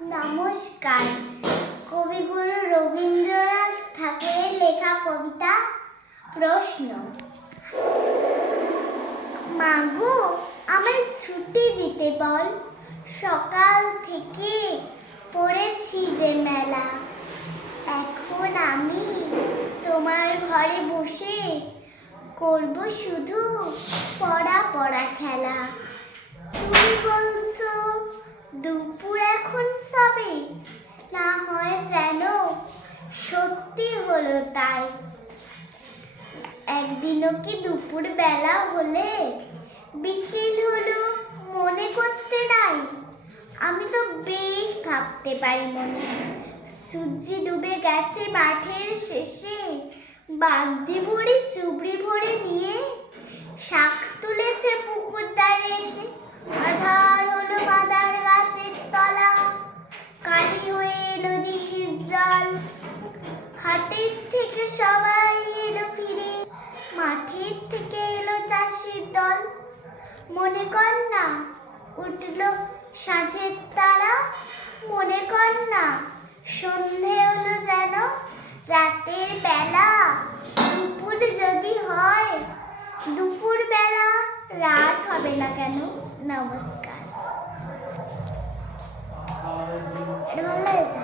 নমস্কার। কবিগুরু রবীন্দ্রনাথ ঠাকুরের লেখা কবিতা প্রশ্ন। মাগো, আমায় ছুটি দিতে বল, সকাল থেকে পড়েছি যে মেলা। এখন আমি তোমার ঘরে বসে করব শুধু পড়া পড়া খেলা। তুমি বলছো দুপুর এখন সবে, না হয় যেন সত্যি হলো তাই। একদিনও কি দুপুর বেলা হলে বিকেল হলো মনে করতে নাই? আমি তো বেশ ভাবতে পারি মনে। সূর্য ডুবে গেছে মাঠের শেষে, বাগদি ভরে চুবড়ি ভরে নিয়ে শাক তুলেছে পুকুর ধারে এসে। আধার হলো বাদার গাছের তলা, কালি হয়ে এলো দিঘির জল। হাটের থেকে সবাই এলো ফিরে, মাঠের থেকে এলো চাষির দল। মনে কর না উঠল সাঁঝের তারা, মনে কর না সন্ধে হলো যেন রাতের বেলা। দুপুর যদি হয় দুপুর বেলা, রাত হবে না কেন? নমস্কার। এটা ভালো লেগেছে?